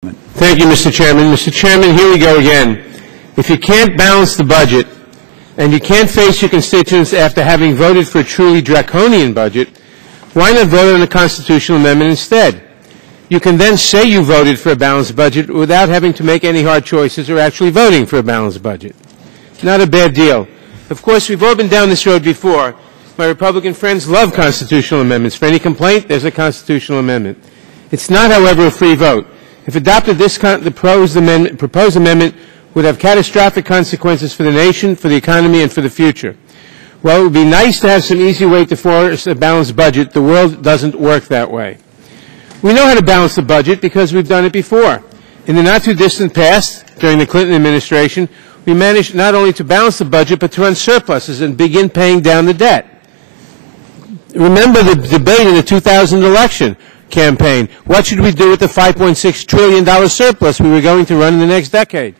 Thank you, Mr. Chairman. Mr. Chairman, here we go again. If you can't balance the budget and you can't face your constituents after having voted for a truly draconian budget, why not vote on a constitutional amendment instead? You can then say you voted for a balanced budget without having to make any hard choices or actually voting for a balanced budget. Not a bad deal. Of course, we've all been down this road before. My Republican friends love constitutional amendments. For any complaint, there's a constitutional amendment. It's not, however, a free vote. If adopted, the proposed amendment would have catastrophic consequences for the nation, for the economy, and for the future. While it would be nice to have some easy way to force a balanced budget, the world doesn't work that way. We know how to balance the budget because we've done it before. In the not-too-distant past, during the Clinton administration, we managed not only to balance the budget, but to run surpluses and begin paying down the debt. Remember the debate in the 2000 election campaign. What should we do with the $5.6 trillion surplus we were going to run in the next decade?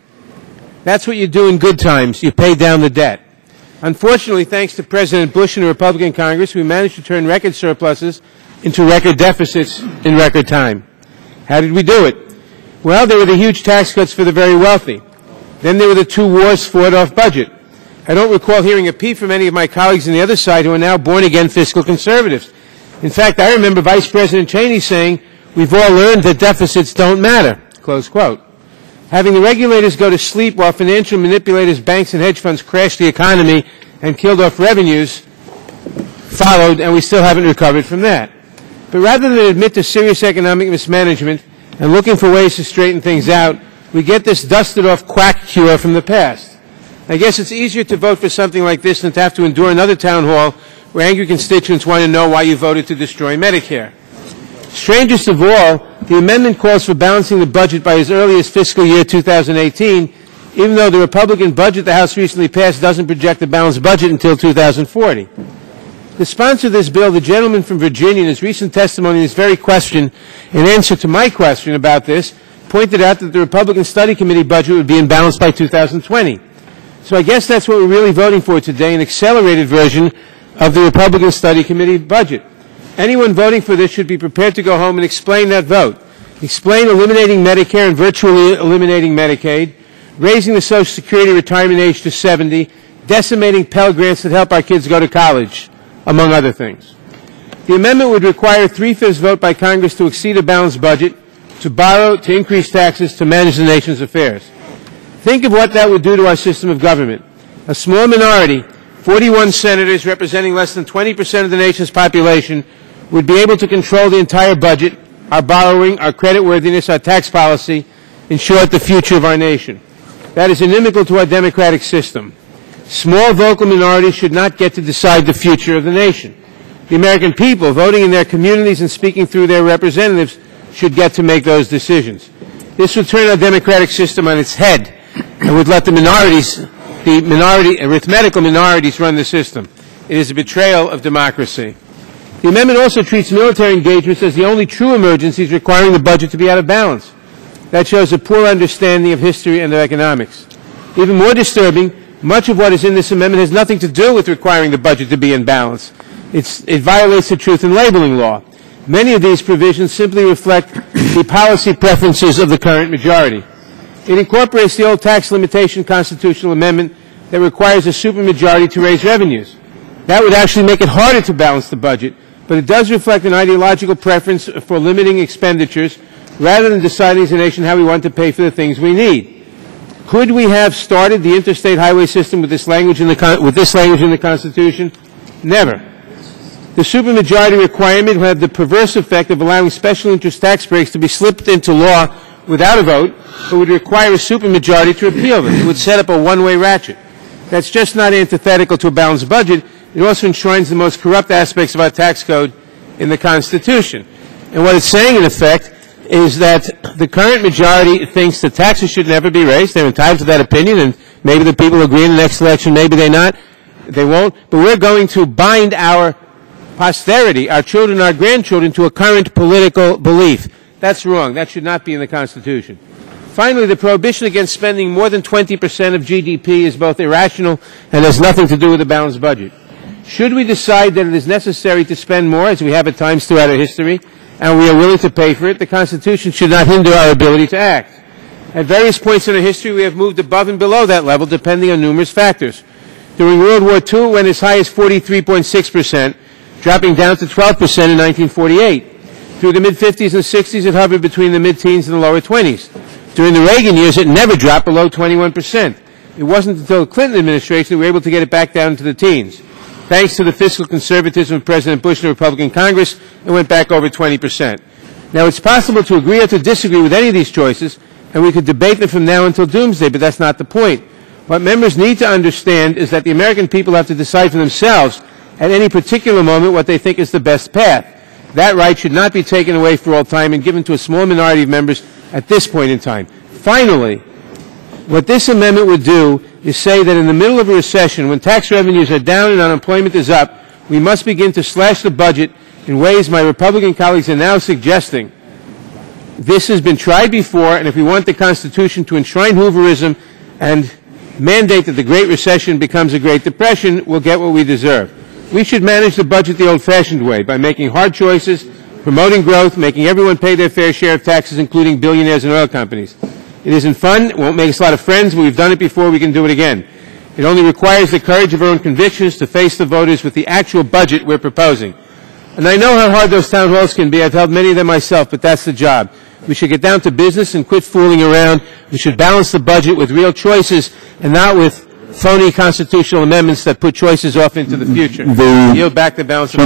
That's what you do in good times. You pay down the debt. Unfortunately, thanks to President Bush and the Republican Congress, we managed to turn record surpluses into record deficits in record time. How did we do it? Well, there were the huge tax cuts for the very wealthy. Then there were the two wars fought off budget. I don't recall hearing a peep from any of my colleagues on the other side who are now born-again fiscal conservatives. In fact, I remember Vice President Cheney saying, "We've all learned that deficits don't matter," close quote. Having the regulators go to sleep while financial manipulators, banks, and hedge funds crashed the economy and killed off revenues followed, and we still haven't recovered from that. But rather than admit to serious economic mismanagement and looking for ways to straighten things out, we get this dusted-off quack cure from the past. I guess it's easier to vote for something like this than to have to endure another town hall where angry constituents want to know why you voted to destroy Medicare. Strangest of all, the amendment calls for balancing the budget by as early as fiscal year 2018, even though the Republican budget the House recently passed doesn't project a balanced budget until 2040. The sponsor of this bill, the gentleman from Virginia, in his recent testimony in this very question, in answer to my question about this, pointed out that the Republican Study Committee budget would be in balance by 2020. So I guess that's what we're really voting for today, an accelerated version of the Republican Study Committee budget. Anyone voting for this should be prepared to go home and explain that vote. Explain eliminating Medicare and virtually eliminating Medicaid, raising the Social Security retirement age to 70, decimating Pell Grants that help our kids go to college, among other things. The amendment would require a 3/5 vote by Congress to exceed a balanced budget, to borrow, to increase taxes, to manage the nation's affairs. Think of what that would do to our system of government. A small minority, 41 senators representing less than 20% of the nation's population, would be able to control the entire budget, our borrowing, our creditworthiness, our tax policy, in short, the future of our nation. That is inimical to our democratic system. Small vocal minorities should not get to decide the future of the nation. The American people, voting in their communities and speaking through their representatives, should get to make those decisions. This would turn our democratic system on its head and would let the arithmetical minorities run the system. It is a betrayal of democracy. The amendment also treats military engagements as the only true emergencies requiring the budget to be out of balance. That shows a poor understanding of history and of economics. Even more disturbing, much of what is in this amendment has nothing to do with requiring the budget to be in balance. It violates the truth in labeling law. Many of these provisions simply reflect the policy preferences of the current majority. It incorporates the old tax limitation constitutional amendment that requires a supermajority to raise revenues. That would actually make it harder to balance the budget, but it does reflect an ideological preference for limiting expenditures rather than deciding as a nation how we want to pay for the things we need. Could we have started the interstate highway system with this language in the Constitution? Never. The supermajority requirement would have the perverse effect of allowing special interest tax breaks to be slipped into law without a vote, but would require a supermajority to repeal them. It would set up a one-way ratchet. That's just not antithetical to a balanced budget. It also enshrines the most corrupt aspects of our tax code in the Constitution. And what it's saying, in effect, is that the current majority thinks that taxes should never be raised. They're entitled to that opinion, and maybe the people agree in the next election, maybe they not. They won't. But we're going to bind our posterity, our children, our grandchildren, to a current political belief. That's wrong. That should not be in the Constitution. Finally, the prohibition against spending more than 20% of GDP is both irrational and has nothing to do with a balanced budget. Should we decide that it is necessary to spend more, as we have at times throughout our history, and we are willing to pay for it, the Constitution should not hinder our ability to act. At various points in our history, we have moved above and below that level, depending on numerous factors. During World War II, it went as high as 43.6%, dropping down to 12% in 1948. Through the mid-50s and 60s, it hovered between the mid-teens and the lower 20s. During the Reagan years, it never dropped below 21%. It wasn't until the Clinton administration that we were able to get it back down to the teens. Thanks to the fiscal conservatism of President Bush and the Republican Congress, it went back over 20%. Now, it's possible to agree or to disagree with any of these choices, and we could debate them from now until doomsday, but that's not the point. What members need to understand is that the American people have to decide for themselves at any particular moment what they think is the best path. That right should not be taken away for all time and given to a small minority of members at this point in time. Finally, what this amendment would do is say that in the middle of a recession, when tax revenues are down and unemployment is up, we must begin to slash the budget in ways my Republican colleagues are now suggesting. This has been tried before, and if we want the Constitution to enshrine Hooverism and mandate that the Great Recession becomes a Great Depression, we'll get what we deserve. We should manage the budget the old-fashioned way, by making hard choices, promoting growth, making everyone pay their fair share of taxes, including billionaires and oil companies. It isn't fun, it won't make us a lot of friends, but we've done it before, we can do it again. It only requires the courage of our own convictions to face the voters with the actual budget we're proposing. And I know how hard those town halls can be. I've held many of them myself, but that's the job. We should get down to business and quit fooling around. We should balance the budget with real choices and not with phony constitutional amendments that put choices off into the future. Yield back the balance of